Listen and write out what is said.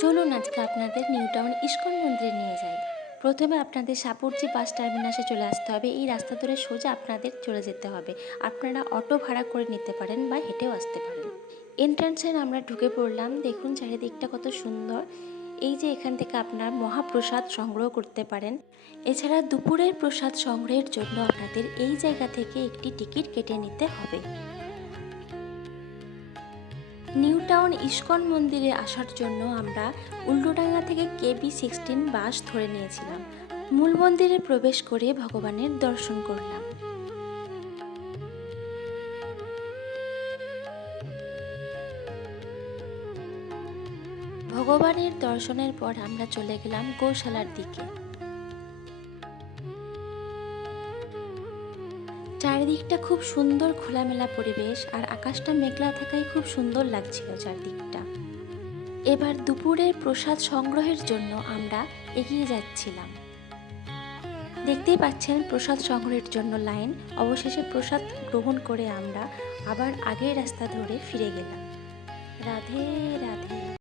চলুন আজকে আপনাদের নিউ টাউন ইস্কন মন্দিরে নিয়ে যাই। প্রথমে আপনাদের সাপুরজি বাস টার্মিনাসে চলে আসতে হবে। এই রাস্তা ধরে সোজা আপনাদের চলে যেতে হবে। আপনারা অটো ভাড়া করে নিতে পারেন বা হেঁটেও আসতে পারেন। এন্ট্রান্সে আমরা ঢুকে পড়লাম। দেখুন চারিদিকটা কত সুন্দর। এই যে এখান থেকে আপনার মহাপ্রসাদ সংগ্রহ করতে পারেন। এছাড়া দুপুরের প্রসাদ সংগ্রহের জন্য আপনাদের এই জায়গা থেকে একটি টিকিট কেটে নিতে হবে। নিউ টাউন ইস্কন মন্দিরে আসার জন্য আমরা উল্টোডাঙ্গা থেকে KB16 বাস ধরে নিয়েছিলাম। মূল মন্দিরে প্রবেশ করে ভগবানের দর্শন করলাম। ভগবানের দর্শনের পর আমরা চলে গেলাম গোশালার দিকে। চারিদিকটা খুব সুন্দর খোলামেলা পরিবেশ, আর আকাশটা মেঘলা থাকায় খুব সুন্দর লাগছিল চারদিকটা। এবার দুপুরের প্রসাদ সংগ্রহের জন্য আমরা এগিয়ে যাচ্ছিলাম। দেখতেই পাচ্ছেন প্রসাদ সংগ্রহের জন্য লাইন। অবশেষে প্রসাদ গ্রহণ করে আমরা আবার আগের রাস্তা ধরে ফিরে গেলাম। রাধে রাধে।